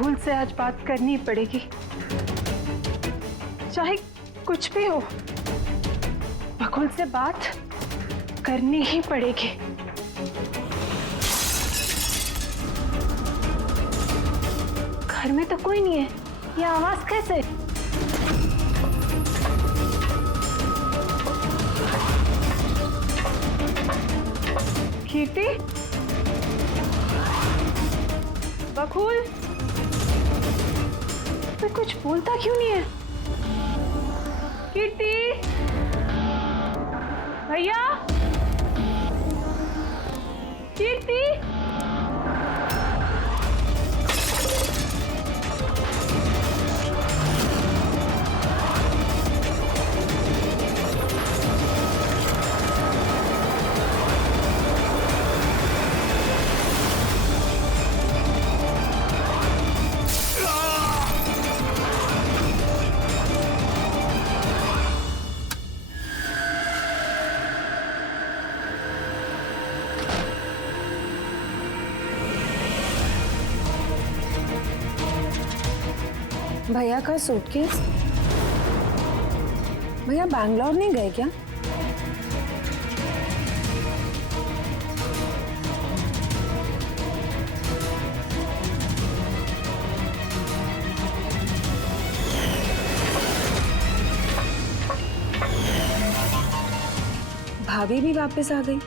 बकुल से आज बात करनी पड़ेगी, चाहे कुछ भी हो, बकुल से बात करनी ही पड़ेगी। घर में तो कोई नहीं है, ये आवाज कैसे? कीर्ति, बकुल, मैं कुछ बोलता क्यों नहीं है? कीर्ति, भैया, कीर्ति, भैया का सूटकेस? भैया बैंगलोर नहीं गए क्या? भाभी भी वापस आ गई।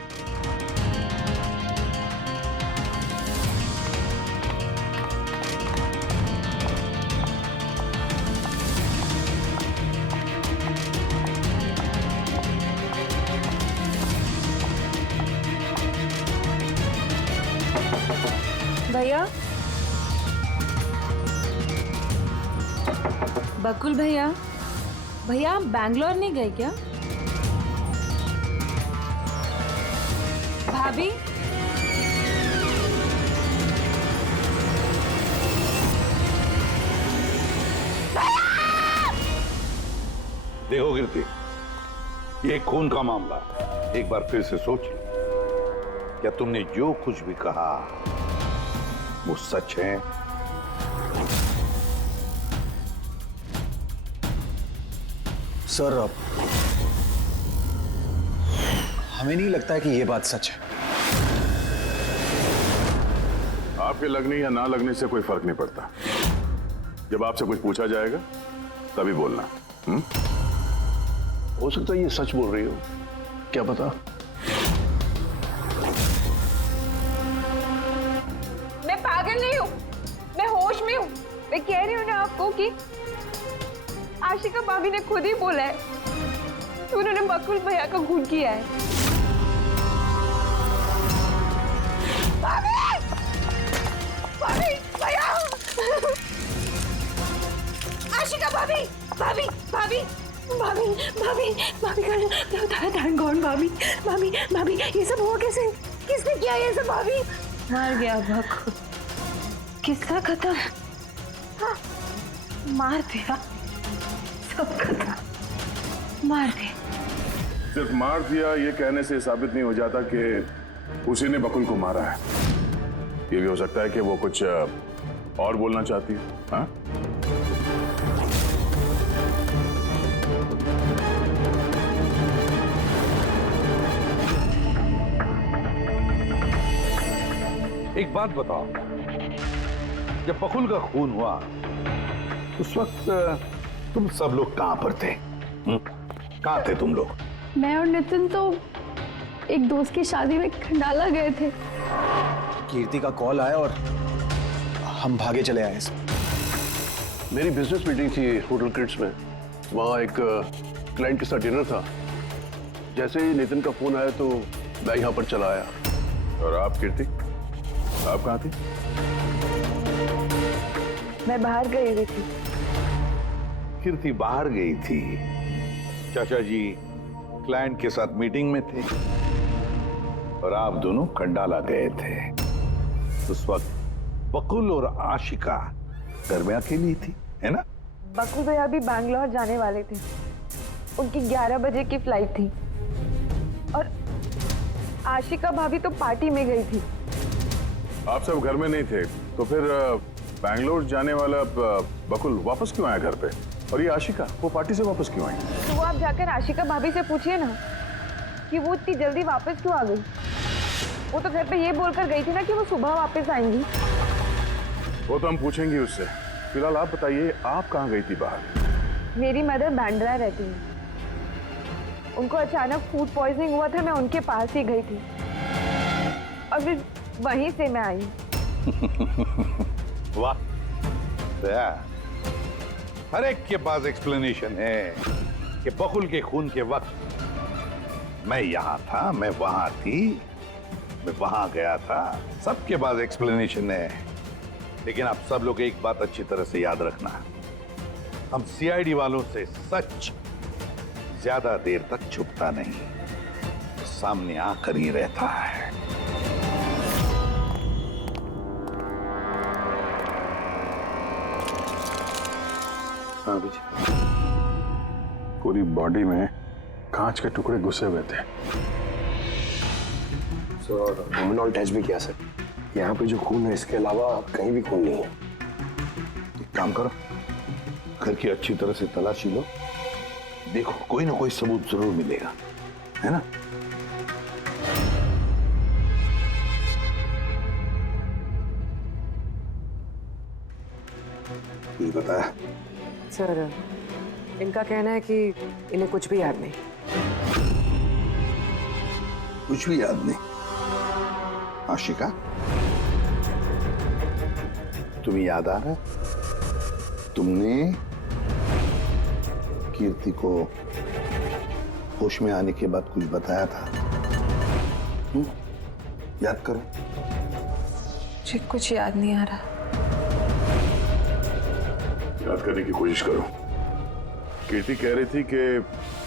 भैया, बकुल भैया, भैया आप बैंगलोर नहीं गए क्या? भाभी, देखो कीर्ति, ये खून का मामला, एक बार फिर से सोच लो, क्या तुमने जो कुछ भी कहा वो सच है? सर, हमें नहीं लगता है कि ये बात सच है। आपके लगने या ना लगने से कोई फर्क नहीं पड़ता। जब आपसे कुछ पूछा जाएगा तभी बोलना। हो सकता है ये सच बोल रही हो, क्या पता। मैं पागल नहीं हूँ, मैं होश में हूँ। मैं कह रही हूँ ना आपको कि आशिका भाभी ने खुद ही बोला है कि उन्होंने बकुल भैया का खून किया है। भाभी! भाभी! भैया! आशिका भाभी! भाभी! भाभी! भाभी! भाभी! भाभी का कौन? भाभी! भाभी! भाभी! ये सब हुआ कैसे? किसने किया ये सब? भाभी! मर गया बकुल, किस्सा खत्म। हाँ, मार दिया, सब खत्म, मार दिया। सिर्फ मार दिया ये कहने से साबित नहीं हो जाता कि उसी ने बकुल को मारा है। ये भी हो सकता है कि वो कुछ और बोलना चाहती है। हाँ? एक बात बताओ, जब बकुल का खून हुआ उस वक्त तुम सब लोग कहां पर थे? कहां थे तुम लोग? मैं और नितिन तो एक दोस्त की शादी में खंडाला गए थे। कीर्ति का कॉल आया और हम भागे चले आए। मेरी बिजनेस मीटिंग थी होटल क्रिट्स में, वहाँ एक क्लाइंट के साथ डिनर था। जैसे ही नितिन का फोन आया तो मैं यहाँ पर चला आया। और आप कीर्ति, आप कहाँ थी? मैं बाहर गई हुई थी। कीर्ति बाहर गई थी, चाचा जी क्लाइंट के साथ मीटिंग में थे और आप दोनों खंडाला गए थे। उस वक्त बकुल और आशिका घर में अकेली थी, है ना? बकुल भैया भी बैंगलोर जाने वाले थे, उनकी 11 बजे की फ्लाइट थी और आशिका भाभी तो पार्टी में गई थी। आप सब घर में नहीं थे तो फिर बैंगलोर जाने वाला बकुल वापस क्यों आया घर पे? और ये आशिका, वो पार्टी से वापस क्यों आई? तो वो आप जाकर आशिका भाभी से पूछिए ना कि वो इतनी जल्दी वापस क्यों आ गई। वो तो घर पे ये बोलकर गई थी ना कि वो सुबह वापस आएंगी। वो तो हम पूछेंगे उससे। फिलहाल आप बताइए, आप कहाँ गई थी बाहर? मेरी मदर बांद्रा रहती है, उनको अचानक फूड पॉइजनिंग हुआ था, मैं उनके पास ही गई थी और फिर वहीं से मैं आई। वाह, दया। हर एक के पास एक्सप्लेनेशन है कि बकुल के खून के वक्त मैं यहां था, मैं वहां थी, मैं वहां गया था। सबके पास एक्सप्लेनेशन है, लेकिन आप सब लोग एक बात अच्छी तरह से याद रखना, हम सीआईडी वालों से सच ज्यादा देर तक छुपता नहीं, सामने आकर ही रहता है। हाँ जी, पूरी बॉडी में कांच के टुकड़े घुसे हुए थे। सर, और लुमिनॉल टेस्ट भी किया सर। यहाँ पे जो खून है, इसके अलावा कहीं भी खून नहीं है। एक काम करो, घर की अच्छी तरह से तलाशी लो, देखो कोई ना कोई सबूत जरूर मिलेगा, है ना? ये बताया सर, इनका कहना है कि इन्हें कुछ भी याद नहीं। कुछ भी याद नहीं? आशिका, तुम्हें याद आ रहा है तुमने कीर्ति को होश में आने के बाद कुछ बताया था? याद करो। मुझे कुछ याद नहीं आ रहा। याद करने की कोशिश करो। कीर्ति कह रही थी कि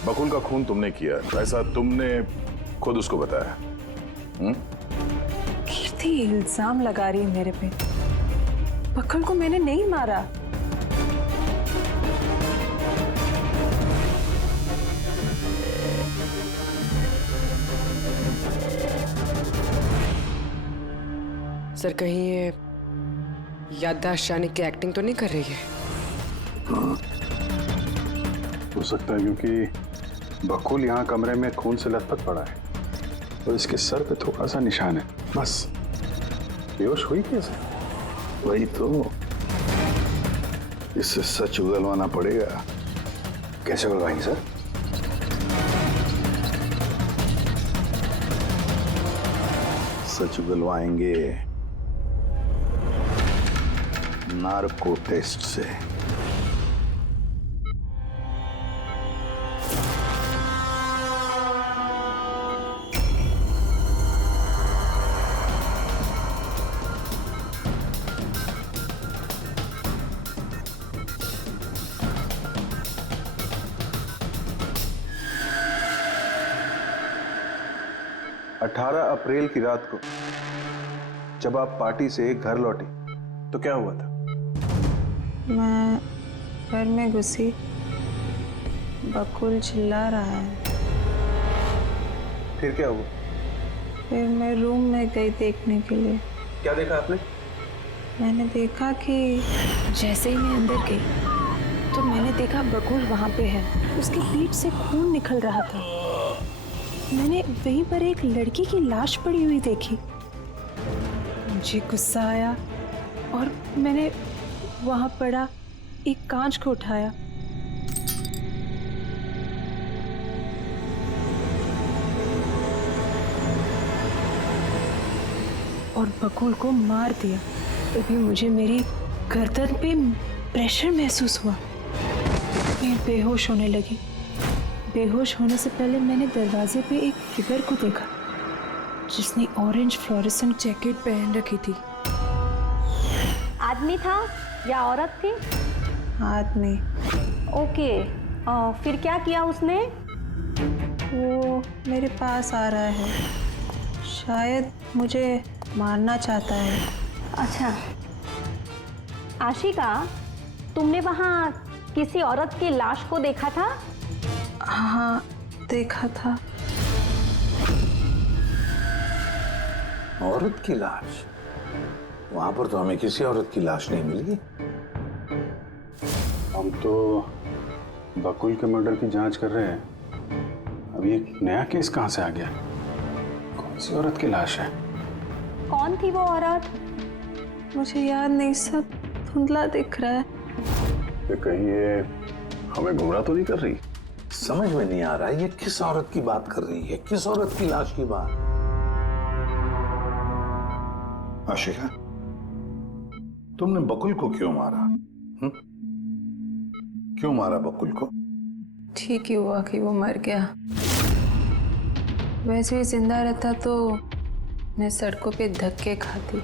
बकुल का खून तुमने किया, ऐसा तुमने खुद उसको बताया। कीर्ति इल्जाम लगा रही है मेरे पे। बकुल को मैंने नहीं मारा। सर, कहीं ये याददाश्त जाने की एक्टिंग तो नहीं कर रही है? हो सकता है, क्योंकि बकुल यहाँ कमरे में खून से लथपथ पड़ा है और इसके सर पे थोड़ा सा निशान है, बस। बेहोश हुई कैसे? वही तो, इससे सच उगलवाना पड़ेगा। कैसे उगलवाएंगे सर? सच उगलवाएंगे नार्को टेस्ट से। अप्रैल की रात को जब आप पार्टी से घर लौटी तो क्या हुआ था? मैं घर में घुसी, बकुल चिल्ला रहा है। फिर क्या हुआ? फिर मैं रूम में गई देखने के लिए। क्या देखा आपने? मैंने देखा कि जैसे ही मैं अंदर गई तो मैंने देखा बकुल वहाँ पे है, उसकी पीठ से खून निकल रहा था। मैंने वहीं पर एक लड़की की लाश पड़ी हुई देखी। मुझे गुस्सा आया और मैंने वहाँ पड़ा एक कांच को उठाया। और बकुल को मार दिया। तभी मुझे मेरी गर्दन पे प्रेशर महसूस हुआ। मैं बेहोश होने लगी। बेहोश होने से पहले मैंने दरवाजे पे एक फिगर को देखा जिसने ऑरेंज फ्लोरेसेंट जैकेट पहन रखी थी। आदमी था या औरत थी? आदमी। ओके, फिर क्या किया उसने? वो मेरे पास आ रहा है, शायद मुझे मारना चाहता है। अच्छा आशिका, तुमने वहाँ किसी औरत की लाश को देखा था? हाँ, देखा था। औरत की लाश? वहां पर तो हमें किसी औरत की लाश नहीं मिली। हम तो बकुल के मर्डर की जांच कर रहे हैं। अब ये नया केस कहां से आ गया? कौन सी औरत की लाश है? कौन थी वो औरत? मुझे याद नहीं, सब धुंधला दिख रहा है। कि कहीं ये हमें गुमराह तो नहीं कर रही? समझ में नहीं आ रहा है ये किस औरत की बात कर रही है, किस औरत की लाश की बात। आशिका, तुमने बकुल को क्यों मारा? क्यों मारा बकुल को? ठीक ही हुआ कि वो मर गया। वैसे ही जिंदा रहता तो मैं सड़कों पे धक्के खाती।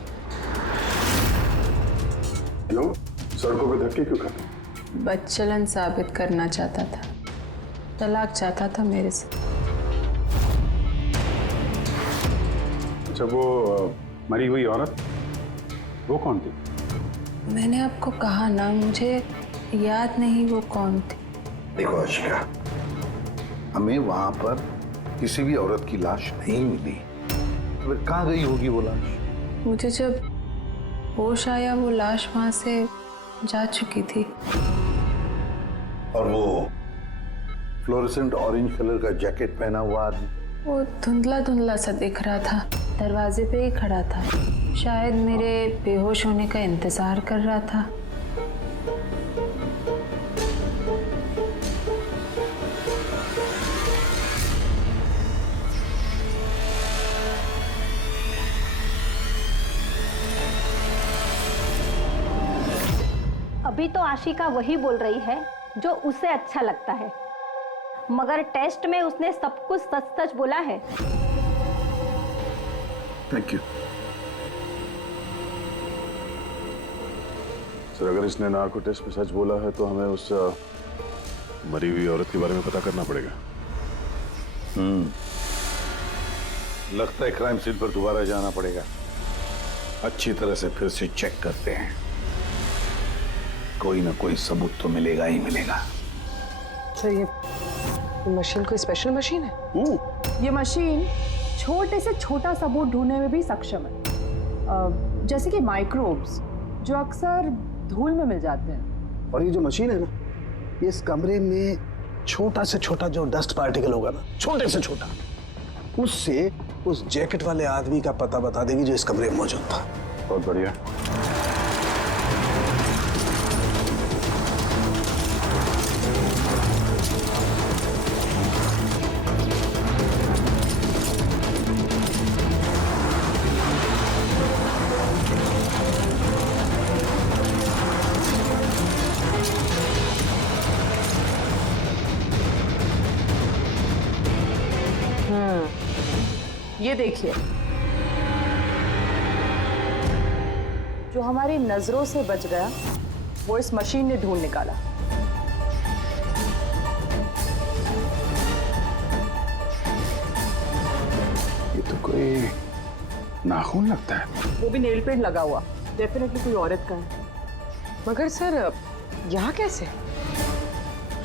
क्यों? सड़कों पे धक्के क्यों खाते? बदचलन साबित करना चाहता था, तलाक चाहता था मेरे से। अच्छा, वो मरी हुई औरत वो कौन थी? मैंने आपको कहा ना, मुझे याद नहीं वो कौन थी। देखो आशिका, हमें वहां पर किसी भी औरत की लाश नहीं मिली। तो फिर कहाँ गई होगी वो लाश? मुझे जब होश आया वो लाश वहां से जा चुकी थी। और वो फ्लोरेसेंट ऑरेंज कलर का जैकेट पहना हुआ आदमी? वो धुंधला धुंधला सा दिख रहा था, दरवाजे पे ही खड़ा था। शायद मेरे बेहोश होने का इंतजार कर रहा था। अभी तो आशिका वही बोल रही है जो उसे अच्छा लगता है, मगर टेस्ट में उसने सब कुछ सच सच बोला है। Thank you sir. अगर इसने नार्को टेस्ट में सच बोला है तो हमें उस मरी हुई औरत के बारे में पता करना पड़ेगा। लगता है क्राइम सीन पर दोबारा जाना पड़ेगा। अच्छी तरह से फिर से चेक करते हैं, कोई ना कोई सबूत तो मिलेगा ही मिलेगा। सर ये मशीन कोई स्पेशल मशीन है? ये मशीन छोटे से छोटा सबूत ढूंढने में भी सक्षम है, जैसे कि माइक्रोब्स जो अक्सर धूल में मिल जाते हैं। और ये जो मशीन है ना, ये इस कमरे में छोटा से छोटा जो डस्ट पार्टिकल होगा ना, छोटे से छोटा, उससे उस जैकेट वाले आदमी का पता बता देगी जो इस कमरे में मौजूद था। बहुत बढ़िया। ये देखिए, जो हमारी नजरों से बच गया वो इस मशीन ने ढूंढ निकाला। ये तो कोई नाखून लगता है। वो भी नेल पेंट लगा हुआ, डेफिनेटली कोई औरत का है। मगर सर यहाँ कैसे?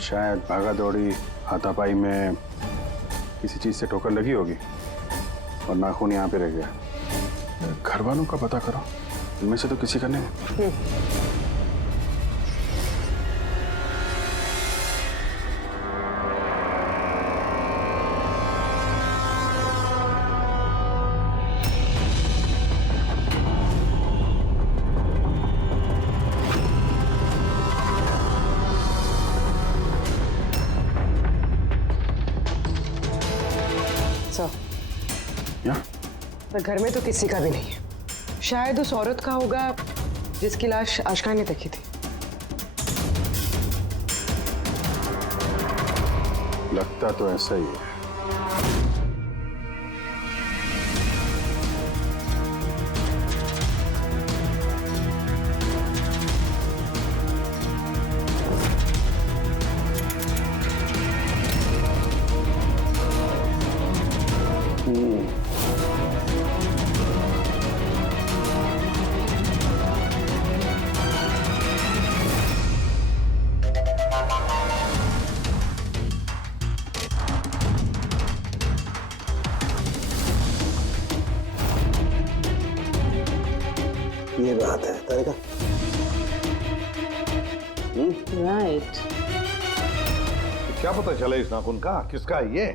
शायद भागा दौड़ी हाथापाई में किसी चीज से ठोकर लगी होगी और नाखून यहाँ पे रह गया। घर वालों का पता करो, इनमें से तो किसी का नहीं। सर या? पर घर में तो किसी का भी नहीं है। शायद उस औरत का होगा जिसकी लाश आशिका ने देखी थी। लगता तो ऐसा ही है। जगह पे हाथ है तरीका। राइट। क्या पता चला इस नाखून का किसका है ये?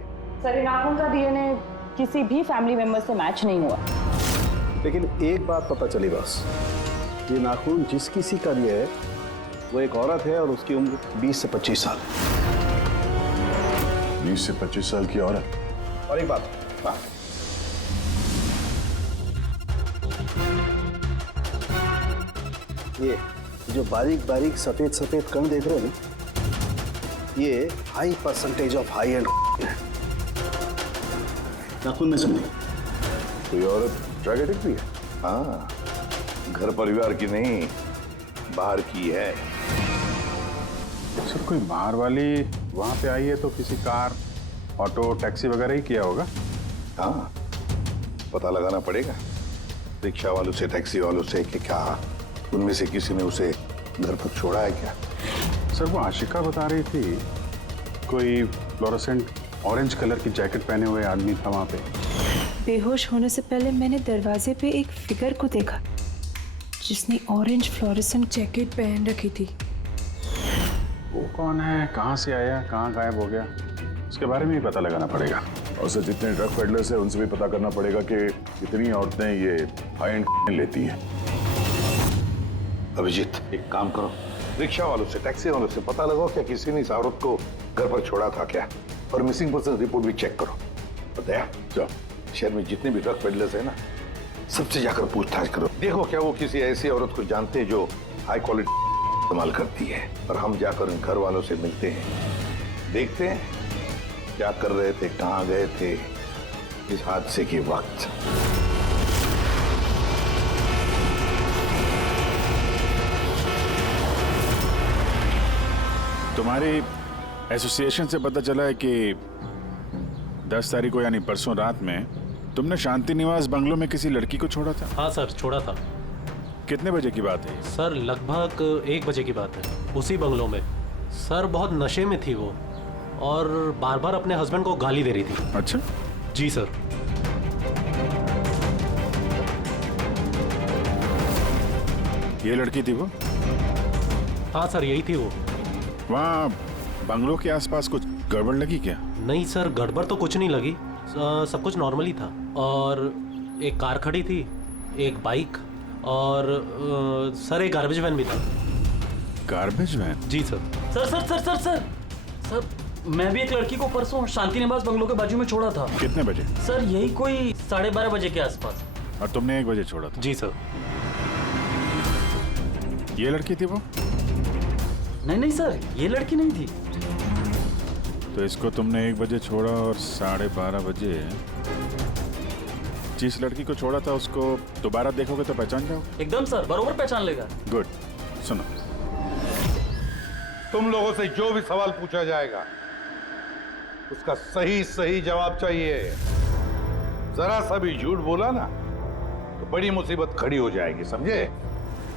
सर, इन नाखून का डीएनए किसी भी फैमिली मेंबर से मैच नहीं हुआ। लेकिन एक बात पता चली बस, ये नाखून जिस किसी का भी है वो एक औरत है और उसकी उम्र 20 से 25 साल है। 20 से 25 साल की औरत। और एक बात, ये जो बारीक बारीक सफेद सफेद कण देख रहे हो ना, ये high percentage of high and है। नाखून में सुनिए, कोई औरत ड्रग एडिक्ट भी है? हाँ, घर परिवार की नहीं, बाहर की है। सर कोई बाहर वाली वहाँ पे आई है तो किसी कार, ऑटो, टैक्सी वगैरह ही किया होगा। हाँ, पता लगाना पड़ेगा रिक्शा वालों से, टैक्सी वालों से कि क्या उनमें से किसी ने उसे घर पर छोड़ा है क्या। सर वो आशिका बता रही थी कोई फ्लोरोसेंट ऑरेंज कलर की जैकेट पहने हुए आदमी था वहाँ पे। बेहोश होने से पहले मैंने दरवाजे पे एक फिगर को देखा जिसने ऑरेंज फ्लोरेसेंट जैकेट पहन रखी थी। वो कौन है, कहाँ से आया, कहाँ गायब हो गया, उसके बारे में भी पता लगाना पड़ेगा। और सर जितने ड्रग पेडलर्स हैं उनसे भी पता करना पड़ेगा कि कितनी औरतें ये हाई एंड लेती हैं। अभिजीत, एक काम करो, रिक्शा वालों से, टैक्सी वालों से पता लगाओ क्या किसी ने इस औरत को घर पर छोड़ा था क्या, और मिसिंग पर्सन रिपोर्ट भी चेक करो। बताया जाओ, शहर में जितने भी ड्रग पेडलर्स हैं ना, सबसे जाकर पूछताछ करो। देखो क्या वो किसी ऐसी औरत को जानते हैं जो हाई क्वालिटी इस्तेमाल करती है, और हम जाकर उन घर वालों से मिलते हैं, देखते हैं क्या कर रहे थे, कहाँ गए थे इस हादसे के वक्त। तुम्हारी एसोसिएशन से पता चला है कि 10 तारीख को यानी परसों रात में तुमने शांति निवास बंगलों में किसी लड़की को छोड़ा था। हाँ सर, छोड़ा था। कितने बजे की बात है? सर लगभग 1 बजे की बात है, उसी बंगलों में। सर बहुत नशे में थी वो और बार बार अपने हस्बैंड को गाली दे रही थी। अच्छा जी सर। ये लड़की थी वो? हाँ सर, यही थी वो। वहाँ बंगलों के आसपास कुछ गड़बड़ लगी क्या? नहीं सर, गड़बड़ तो कुछ नहीं लगी, सब कुछ नॉर्मल ही था। और एक कार खड़ी थी, एक बाइक, और सर एक गार्बेज वैन भी था। Garbage van? जी sir. Sir sir sir sir sir sir, मैं भी एक लड़की को परसों शांति निवास बंगलों के बाजू में छोड़ा था। कितने बजे? सर यही कोई 12:30 बजे के आसपास। और तुमने 1 बजे छोड़ा था? जी सर। ये लड़की थी वो? नहीं नहीं सर, ये लड़की नहीं थी। तो इसको तुमने 1 बजे छोड़ा और 12:30 बजे जिस लड़की को छोड़ा था उसको दोबारा देखोगे तो पहचान जाओगे? एकदम सर, बरोबर पहचान लेगा। गुड। सुनो, तुम लोगों से जो भी सवाल पूछा जाएगा उसका सही सही जवाब चाहिए। जरा सा भी झूठ बोला ना तो बड़ी मुसीबत खड़ी हो जाएगी, समझे?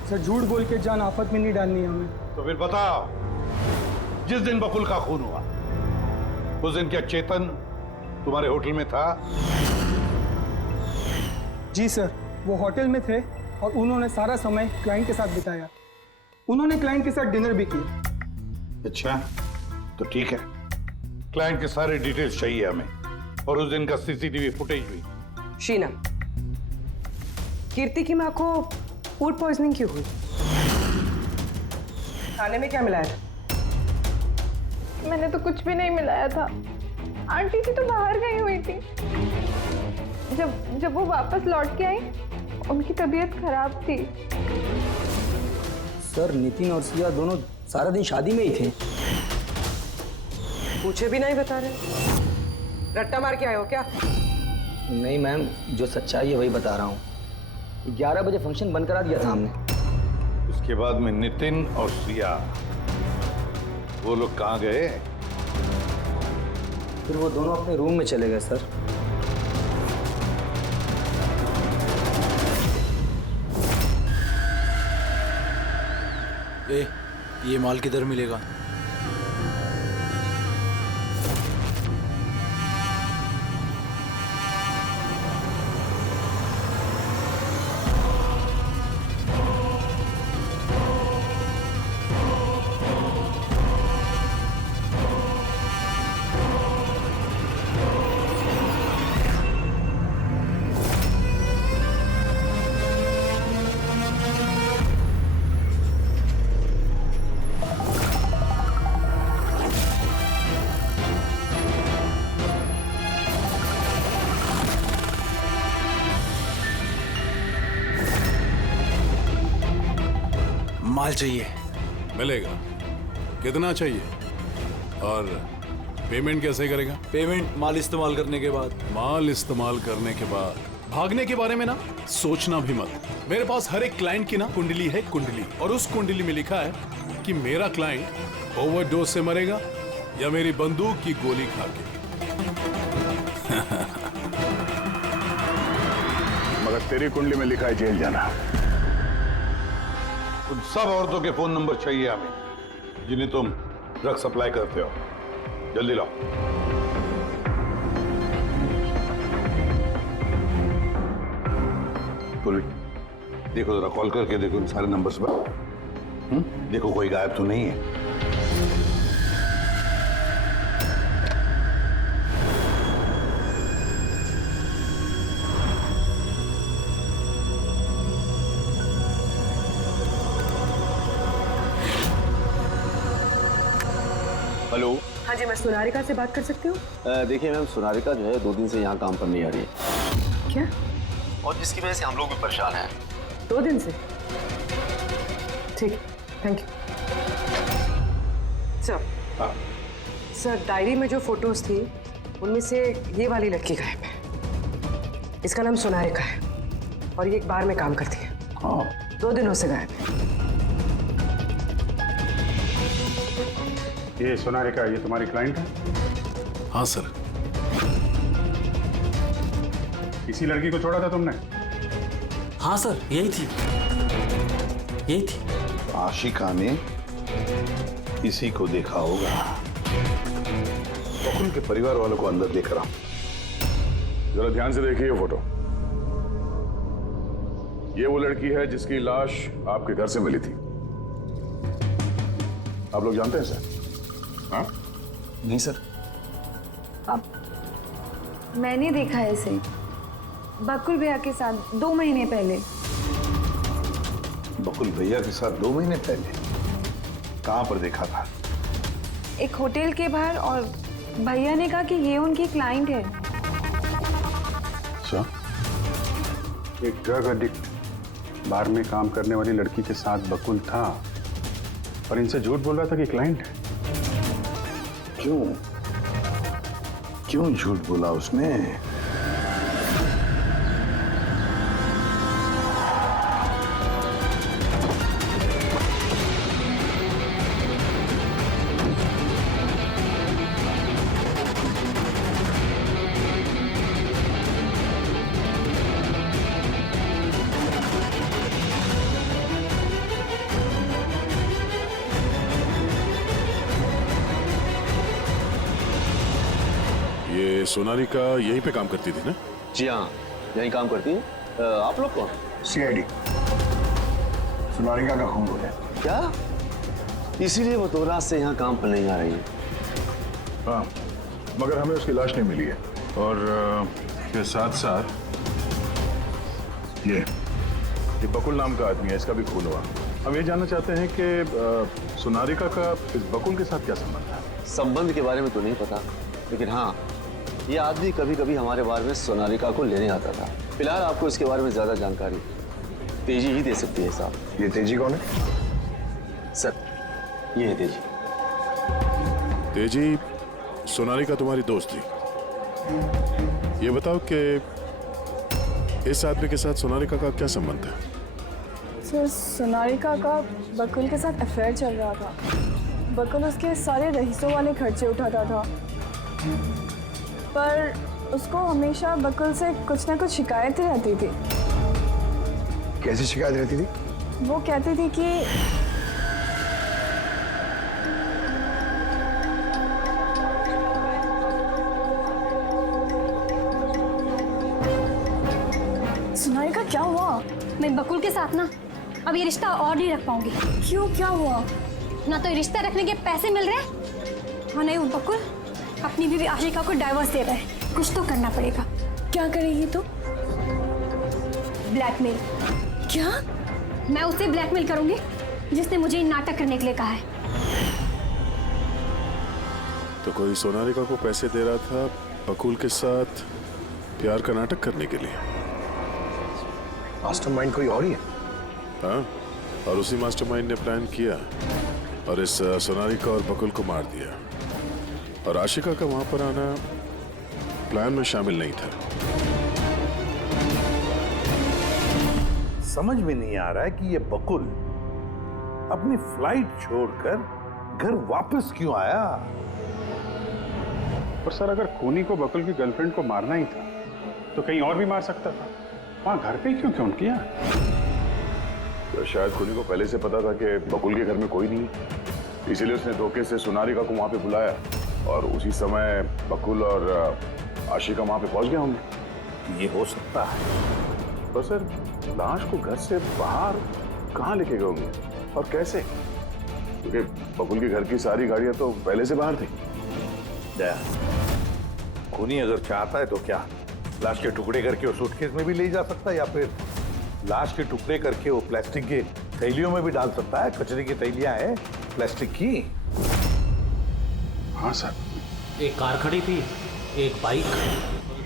सर झूठ बोल के जान आफत में नहीं डालनी है हमें। तो फिर बताओ, जिस दिन बकुल का खून हुआ उस दिन क्या चेतन तुम्हारे होटल में था? जी सर, वो होटल में थे और उन्होंने सारा समय क्लाइंट के साथ बिताया। उन्होंने क्लाइंट के साथ डिनर भी किया। अच्छा, तो ठीक है, क्लाइंट के सारे डिटेल्स चाहिए हमें, और उस दिन का सीसीटीवी फुटेज भी। शीना, कीर्ति की माँ को फूड पॉइजनिंग क्यों हुई? खाने में क्या मिलाया था? मैंने तो कुछ भी नहीं मिलाया था। आंटी जी तो बाहर गई हुई थी। जब वो वापस लौट के आई उनकी तबीयत खराब थी। सर नितिन और सिया दोनों सारा दिन शादी में ही थे। पूछे भी नहीं बता रहे। रट्टा मार के आए हो क्या? नहीं मैम, जो सच्चाई है वही बता रहा हूँ। 11 बजे फंक्शन बंद करा दिया था हमने। उसके बाद में नितिन और सिया वो लोग कहाँ गए? फिर वो दोनों अपने रूम में चले गए सर। ये माल किधर मिलेगा? माल चाहिए। मिलेगा। कितना चाहिए और पेमेंट कैसे करेगा? पेमेंट माल इस्तेमाल करने के बाद। माल इस्तेमाल करने के बाद। भागने के बारे में ना सोचना भी मत। मेरे पास हर एक क्लाइंट की ना कुंडली है, कुंडली, और उस कुंडली में लिखा है कि मेरा क्लाइंट ओवरडोज से मरेगा या मेरी बंदूक की गोली खा के। मगर तेरी कुंडली में लिखा है जेल जाना। उन सब औरतों के फोन नंबर चाहिए हमें जिन्हें तुम ड्रग सप्लाई करते हो। जल्दी लाओ। बोलो, देखो जरा कॉल करके देखो इन सारे नंबर्स पर। देखो कोई गायब तो नहीं है। हेलो। हाँ जी, मैं सोनारिका से बात कर सकती हूँ? देखिए मैम, सोनारिका जो है 2 दिन से यहाँ काम पर नहीं आ रही है। क्या? और जिसकी वजह से हम लोग भी परेशान हैं। 2 दिन से? ठीक, thank you. Sir, sir diary में जो फोटोज थी उनमें से ये वाली लड़की गायब है। इसका नाम सोनारिका है और ये एक बार में काम करती है। 2 दिनों से गायब है। ये सोनारिका, ये तुम्हारी क्लाइंट है? हाँ सर। इसी लड़की को छोड़ा था तुमने? हाँ सर, यही थी, यही थी। आशिका ने इसी को देखा होगा। तो उनके परिवार वालों को अंदर देख रहा हूं। जरा ध्यान से देखिए ये फोटो। ये वो लड़की है जिसकी लाश आपके घर से मिली थी। आप लोग जानते हैं सर? हाँ? नहीं सर। अब मैंने देखा है इसे बकुल भैया के साथ 2 महीने पहले। बकुल भैया के साथ 2 महीने पहले? कहां पर देखा था? एक होटल के बाहर, और भैया ने कहा कि ये उनकी क्लाइंट है। अच्छा, एक ड्रग एडिक्ट बार में काम करने वाली लड़की के साथ बकुल था और इनसे झूठ बोल रहा था कि क्लाइंट है। क्यों झूठ बोला उसने? ये सोनारिका यहीं पे काम करती थी ना? जी हाँ, यहीं काम करती है। आप लोग कौन? सीआईडी। सोनारिका का खून हो गया। क्या? इसीलिए वो 2 रात से यहाँ काम पर नहीं आ रही है। हाँ, मगर हमें उसकी लाश नहीं मिली है। और इसके साथ साथ ये बकुल नाम का आदमी है, इसका भी खून हुआ। हम ये जानना चाहते हैं कि सोनारिका का इस बकुल के साथ क्या संबंध है? संबंध के बारे में तो नहीं पता, लेकिन हाँ, ये आदमी कभी कभी हमारे बारे में सोनारिका को लेने आता था। फिलहाल आपको इसके बारे में ज्यादा जानकारी तेजी ही दे सकती है साहब। ये तेजी कौन है? सर, ये है तेजी। तेजी, सोनारिका तुम्हारी दोस्त थी। ये बताओ कि इस आदमी के साथ सोनारिका का क्या संबंध है? सर, सोनारिका का बकुल के साथ अफेयर चल रहा था। बकुल उसके सारे रईसों वाले खर्चे उठाता था, पर उसको हमेशा बकुल से कुछ ना कुछ शिकायतें रहती थी। कैसी शिकायत रहती थी? वो कहती थी कि सोनारिका, क्या हुआ? मैं बकुल के साथ ना अब ये रिश्ता और नहीं रख पाऊंगी। क्यों, क्या हुआ? ना तो ये रिश्ता रखने के पैसे मिल रहे हैं, और नहीं वो बकुल अपनी बीवी आशिका को डाइवोर्स दे रहा है। कुछ तो करना पड़ेगा। क्या करेगी तू? ब्लैकमेल। क्या? मैं उसे ब्लैकमेल करूंगी जिसने मुझे नाटक करने के लिए कहा है। तो कोई सोनारिका को पैसे दे रहा था बकुल के साथ प्यार का नाटक करने के लिए। मास्टरमाइंड कोई और ही है? हाँ, और उसी मास्टरमाइंड ने प्लान किया और इस सोनारिका और बकुल को मार दिया। और आशिका का वहां पर आना प्लान में शामिल नहीं था। समझ में नहीं आ रहा है कि ये बकुल अपनी फ्लाइट छोड़कर घर वापस क्यों आया। और सर, अगर खूनी को बकुल की गर्लफ्रेंड को मारना ही था तो कहीं और भी मार सकता था। वहां घर पे क्यों क्यों किया? तो शायद खूनी को पहले से पता था कि बकुल के घर में कोई नहीं, इसीलिए उसने धोखे से सोनारिका को वहां पे बुलाया और उसी समय बकुल और आशिका वहां पे पहुंच गए होंगे। ये हो सकता है। तो सर, लाश को घर से बाहर कहाँ लेके गए होंगे और कैसे? क्योंकि बकुल के घर की सारी गाड़ियां तो पहले से बाहर थी। दया, खूनी अगर चाहता है तो क्या लाश के टुकड़े करके वो सूटकेस में भी ले जा सकता है, या फिर लाश के टुकड़े करके वो प्लास्टिक के थैलियों में भी डाल सकता है। कचरे की थैलियां हैं प्लास्टिक की। हाँ सर। एक कार खड़ी थी, एक बाइक,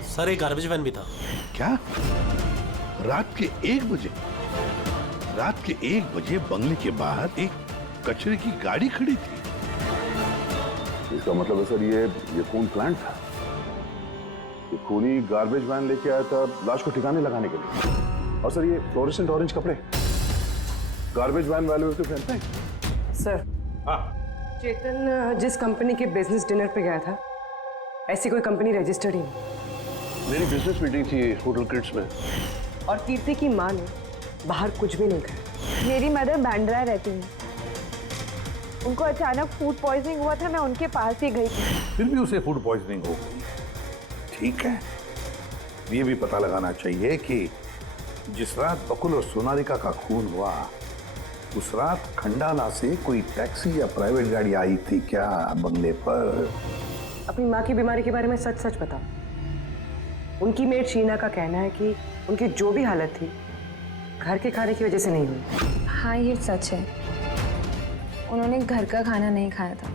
सर एक गार्बेज वैन भी था। क्या? रात के 1 बजे? रात के 1 बजे बंगले के बाहर एक कचरे की गाड़ी खड़ी थी। इसका मतलब है सर, ये खून प्लान था। ये खूनी गार्बेज वैन लेके आया था लाश को ठिकाने लगाने के लिए। और सर, ये फ्लोरेसेंट ऑरेंज कपड़े गार्बेज वैन वाले तो पहनते हैं। सर, चेतन जिस कंपनी के बिजनेस डिनर पे गया था, ऐसी कोई कंपनी रजिस्टर्ड ही नहीं। मेरी बिजनेस मीटिंग थी होटल किड्स में। और कीर्ति की माँ ने बाहर कुछ भी नहीं कहा। मेरी मदर बांद्रा रहती है, उनको अचानक फूड पॉइजनिंग हुआ था, मैं उनके पास ही गई थी। फिर भी उसे फूड पॉइजनिंग हो गई। ठीक है, ये भी पता लगाना चाहिए कि जिस रात बकुल और सोनारिका का खून हुआ, उस रात खंडाला से कोई टैक्सी या प्राइवेट गाड़ी आई थी क्या बंगले पर? अपनी माँ की बीमारी के बारे में सच सच बताओ। उनकी मेड शीना का कहना है कि उनकी जो भी हालत थी घर के खाने की वजह से नहीं हुई। हाँ, ये सच है। उन्होंने घर का खाना नहीं खाया था,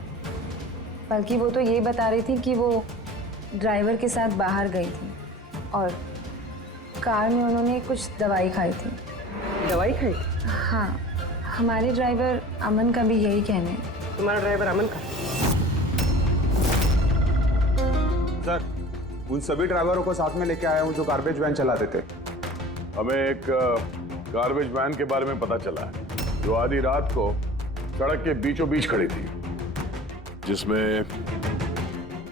बल्कि वो तो ये बता रही थी कि वो ड्राइवर के साथ बाहर गई थी और कार में उन्होंने कुछ दवाई खाई थी। दवाई खाई थी? हाँ, हमारे ड्राइवर अमन का भी यही कहना है। तुम्हारा ड्राइवर अमन का? सर, उन सभी ड्राइवरों को साथ में लेके आया हूँ जो गार्बेज वैन चलाते थे। हमें एक गार्बेज वैन के बारे में पता चला है जो आधी रात को सड़क के बीचों बीच खड़ी थी, जिसमें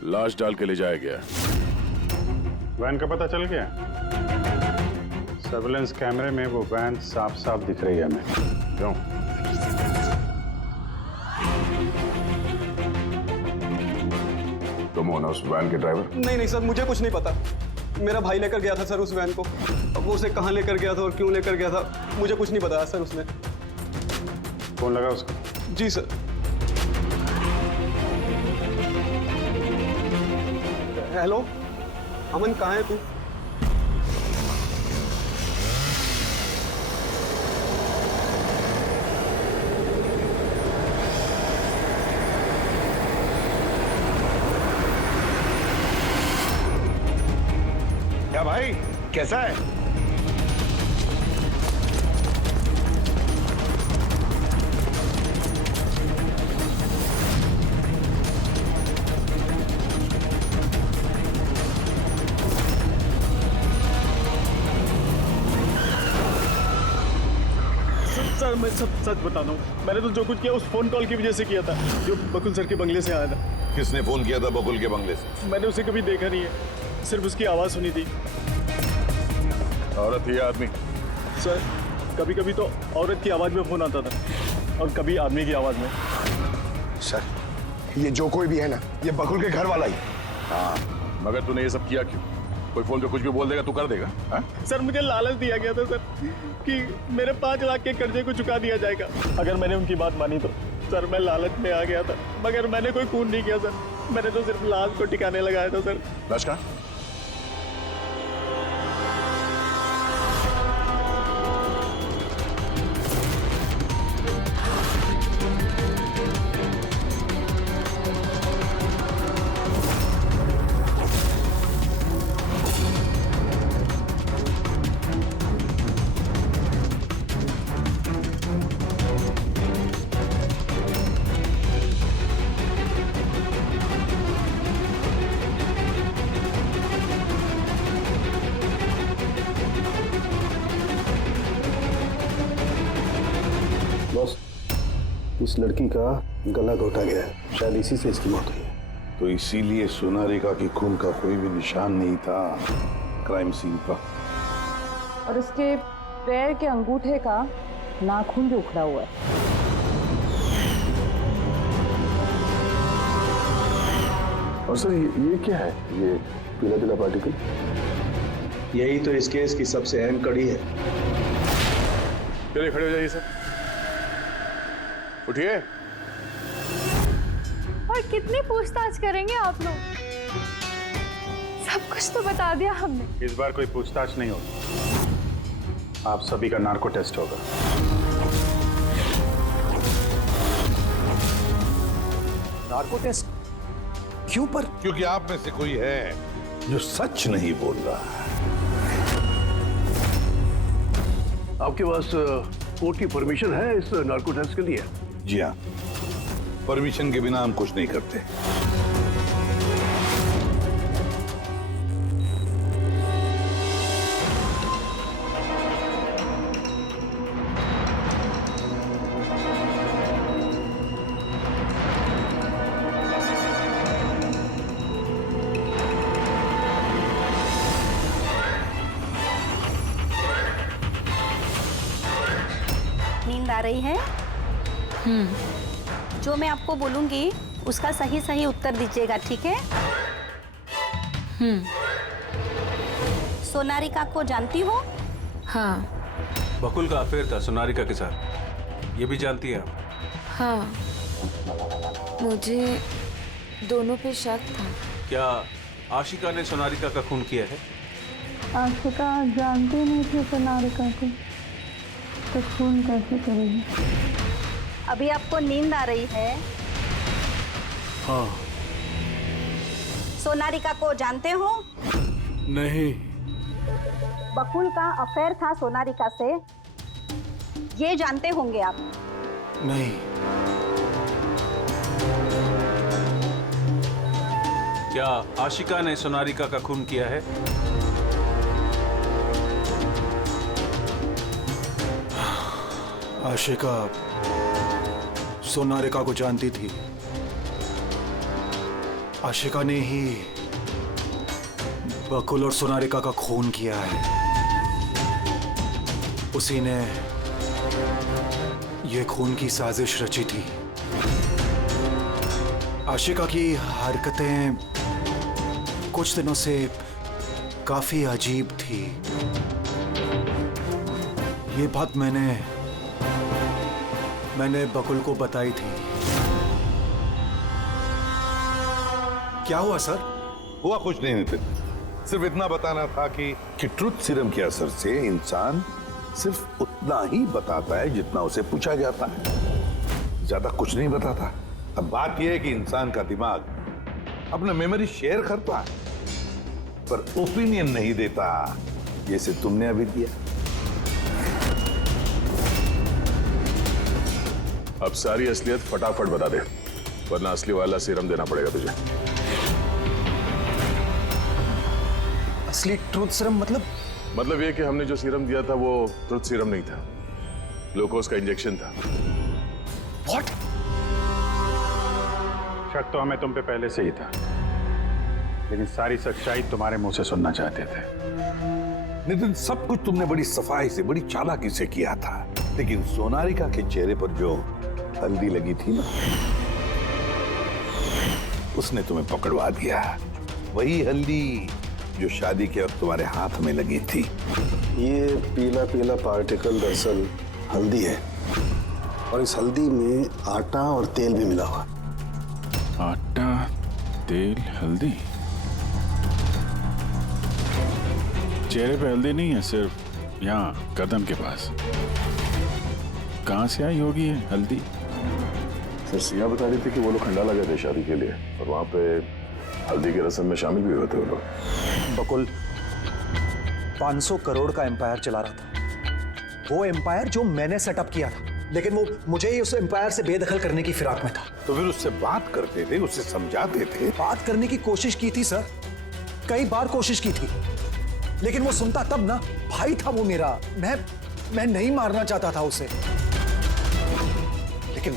लाश डाल के ले जाया गया। वैन का पता चल गया? सर्विलेंस कैमरे में वो वैन साफ साफ दिख रही है हमें। क्यों? तुम हो ना उस वैन के ड्राइवर? नहीं सर, मुझे कुछ नहीं पता। मेरा भाई लेकर गया था सर उस वैन को। अब वो उसे कहाँ लेकर गया था और क्यों लेकर गया था, मुझे कुछ नहीं बताया सर उसने। फोन लगा उसको? जी सर। हेलो अमन, कहाँ है तू? क्या भाई, कैसा है? सर, मैं सब सच बताता हूँ। मैंने तो जो कुछ किया उस फोन कॉल की वजह से किया था, जो बकुल सर के बंगले से आया था। किसने फोन किया था बकुल के बंगले से? मैंने उसे कभी देखा नहीं है, सिर्फ उसकी आवाज़ सुनी थी। औरत ही आदमी? सर, कभी कभी तो औरत की आवाज़ में फोन आता था और कभी आदमी की आवाज़ में। सर, ये जो कोई भी है ना, ये बकुल के घर वाला ही। हाँ, मगर तूने ये सब किया क्यों? कोई फोन पे कुछ भी बोल देगा, तू कर देगा? हाँ? सर, मुझे लालच दिया गया था सर कि मेरे 5 लाख के कर्जे को चुका दिया जाएगा अगर मैंने उनकी बात मानी तो। सर, मैं लालच में आ गया था, मगर मैंने कोई खून नहीं किया सर। मैंने तो सिर्फ लाश को ठिकाने लगाया था सर। लाश कहाँ? इस लड़की का गला घोटा गया है, शायद इसी से इसकी मौत हुई है। तो इसीलिए सोनारिका की खून का कोई भी निशान नहीं था क्राइम सीन पर। और उसके पैर के अंगूठे का नाखून भी उखड़ा हुआ है। और सर ये क्या है, ये पीला पीला पार्टिकल? यही तो इस केस की सबसे अहम कड़ी है। चलिए खड़े हो जाइए सर, उठिए। और कितनी पूछताछ करेंगे आप लोग? सब कुछ तो बता दिया हमने। इस बार कोई पूछताछ नहीं होगी, आप सभी का नार्को टेस्ट होगा। नार्को टेस्ट क्यों पर? क्योंकि आप में से कोई है जो सच नहीं बोल रहा। आपके पास कोर्ट की परमिशन है इस नार्को टेस्ट के लिए? जी हाँ, परमिशन के बिना हम कुछ नहीं करते। नींद आ रही है? जो मैं आपको बोलूंगी उसका सही सही उत्तर दीजिएगा, ठीक है? सोनारिका को जानती हो? हाँ बकुल का अफेयर था सोनारिका के साथ, ये भी जानती है आप? हाँ, मुझे दोनों पे शक था। क्या आशिका ने सोनारिका का खून किया है? आशिका जानती नहीं थी सोनारिका को, तो खून कैसे करेगी? अभी आपको नींद आ रही है? हाँ। सोनारिका को जानते हो? नहीं। बकुल का अफेयर था सोनारिका से, ये जानते होंगे आप? नहीं। क्या आशिका ने सोनारिका का खून किया है? आशिका सोनारिका को जानती थी। आशिका ने ही बकुल और सोनारिका का खून किया है। उसी ने ये खून की साजिश रची थी। आशिका की हरकतें कुछ दिनों से काफी अजीब थी। ये बात मैंने बकुल को बताई थी। क्या हुआ सर? हुआ कुछ नहीं नितिन, सिर्फ इतना बताना था कि ट्रुथ सीरम के असर से इंसान सिर्फ उतना ही बताता है जितना उसे पूछा जाता है, ज्यादा कुछ नहीं बताता। अब बात यह है कि इंसान का दिमाग अपना मेमोरी शेयर करता है पर ओपिनियन नहीं देता, जैसे तुमने अभी दिया। अब सारी असलियत फटाफट बता दे, वरना असली वाला सीरम देना पड़ेगा तुझे। असली ट्रूथ सीरम मतलब ये कि हमने जो सीरम दिया था वो ट्रुथ सीरम नहीं था, ग्लूकोज का इंजेक्शन था। व्हाट? शक तो हमें तुम पे पहले से ही था, लेकिन सारी सच्चाई तुम्हारे मुंह से सुनना चाहते थे। नितिन, सब कुछ तुमने बड़ी सफाई से, बड़ी चालाकी से किया था, लेकिन सोनारिका के चेहरे पर जो हल्दी लगी थी ना, उसने तुम्हें पकड़वा दिया। वही हल्दी जो शादी के वक्त तुम्हारे हाथ में लगी थी। ये पीला पीला पार्टिकल दरअसल हल्दी है, और इस हल्दी में आटा और तेल भी मिला हुआ। आटा, तेल, हल्दी? चेहरे पे हल्दी नहीं है, सिर्फ यहाँ कदम के पास। कहाँ से आई होगी ये हल्दी? सर सिया बता रही थी कि वो लोग खंडाला गए थे शादी के लिए, और वहां पे हल्दी के रस्म में शामिल भी हुए थे वो लोग। बकुल 500 करोड़ का एम्पायर चला रहा था, वो एम्पायर जो मैंने सेटअप किया था, लेकिन वो मुझे ही उस एम्पायर से बेदखल करने की फिराक में था। तो फिर उससे बात करते थे, उससे समझाते थे। बात करने की कोशिश की थी सर, कई बार कोशिश की थी, लेकिन वो सुनता तब ना। भाई था वो मेरा, मैं नहीं मारना चाहता था उसे, लेकिन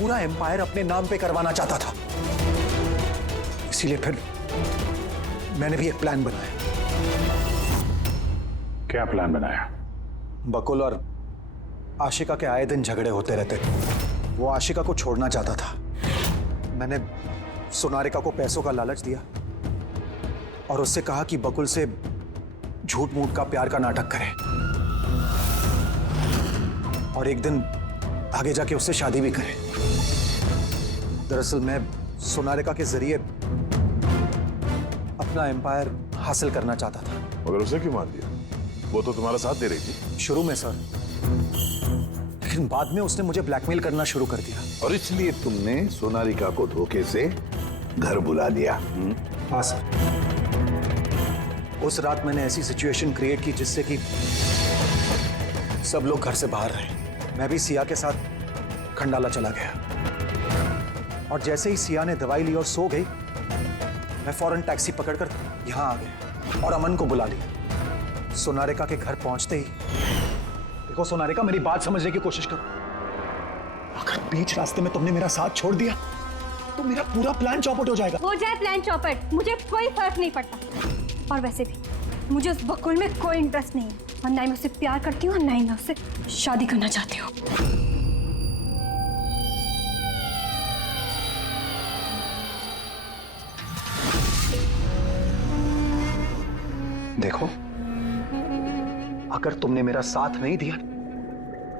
पूरा एम्पायर अपने नाम पे करवाना चाहता था। इसीलिए फिर मैंने भी एक प्लान बनाया। क्या प्लान बनाया? बकुल और आशिका के आए दिन झगड़े होते रहते थे। वो आशिका को छोड़ना चाहता था। मैंने सोनारिका को पैसों का लालच दिया और उससे कहा कि बकुल से झूठ मूठ का प्यार का नाटक करे और एक दिन आगे जाके उससे शादी भी करे। दरअसल मैं सोनारिका के जरिए अपना एम्पायर हासिल करना चाहता था। मगर उसे क्यों मान दिया? वो तो तुम्हारा साथ दे रही थी। शुरू में सर, लेकिन बाद में उसने मुझे ब्लैकमेल करना शुरू कर दिया। और इसलिए तुमने सोनारिका को धोखे से घर बुला लिया। हाँ सर। उस रात मैंने ऐसी सिचुएशन क्रिएट की जिससे कि सब लोग घर से बाहर रहे। मैं भी सिया के साथ खंडाला चला गया और जैसे ही सिया ने दवाई ली और सो गई, मैं फौरन टैक्सी पकड़कर यहां आ गया और अमन को बुला लिया। सोनारिका के घर पहुंचते ही, देखो सोनारिका, मेरी बात समझने की कोशिश करो। अगर बीच रास्ते में तुमने मेरा साथ छोड़ दिया तो मेरा पूरा प्लान चौपट हो जाएगा। हो जाए प्लान चौपट, मुझे कोई फर्क नहीं पड़ता। और वैसे भी मुझे उस बकुल में कोई इंटरेस्ट नहीं है और ना ही मैं उससे प्यार करती हूँ और ना ही मैं उससे शादी करना चाहती हूँ। देखो, अगर तुमने मेरा साथ नहीं दिया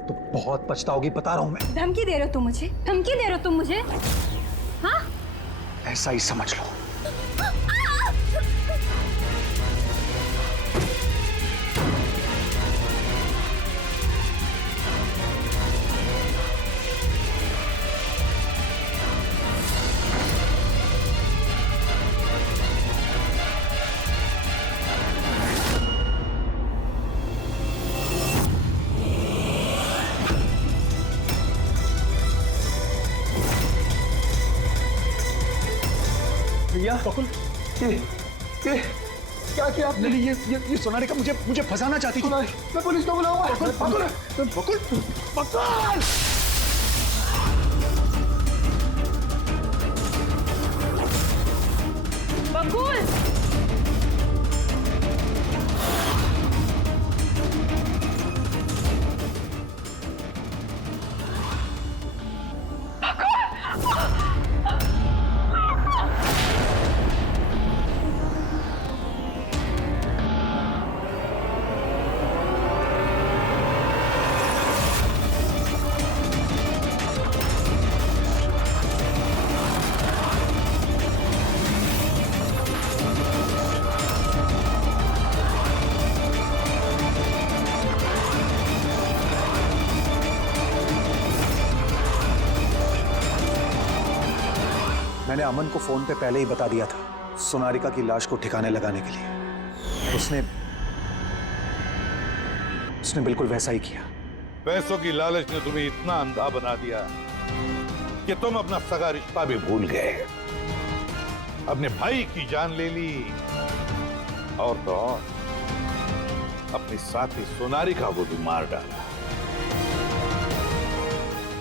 तो बहुत पछताओगी, बता रहा हूं मैं। धमकी दे रहे हो तुम मुझे? धमकी दे रहे हो तुम मुझे? हाँ? ऐसा ही समझ लो। भैया, बकुल, ये क्या किया आपने? ये सोनारिका मुझे फंसाना चाहती थी। मैं पुलिस को बुलाऊंगा। बकुल, बकुल, बकुल। बकुल! मैंने अमन को फोन पे पहले ही बता दिया था सोनारिका की लाश को ठिकाने लगाने के लिए। उसने बिल्कुल वैसा ही किया। पैसों की लालच ने तुम्हें इतना अंधा बना दिया कि तुम अपना सगा रिश्ता भी भूल गए, अपने भाई की जान ले ली और तो और अपनी साथी सोनारिका को भी मार डाला।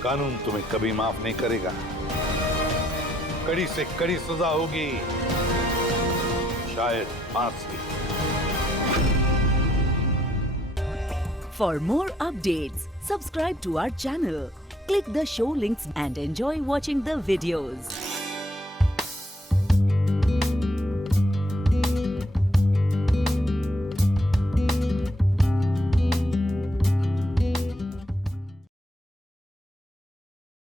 कानून तुम्हें कभी माफ नहीं करेगा। कड़ी से कड़ी सजा होगी, शायद फांसी। For more updates, subscribe to our channel, click the show links and enjoy watching the videos.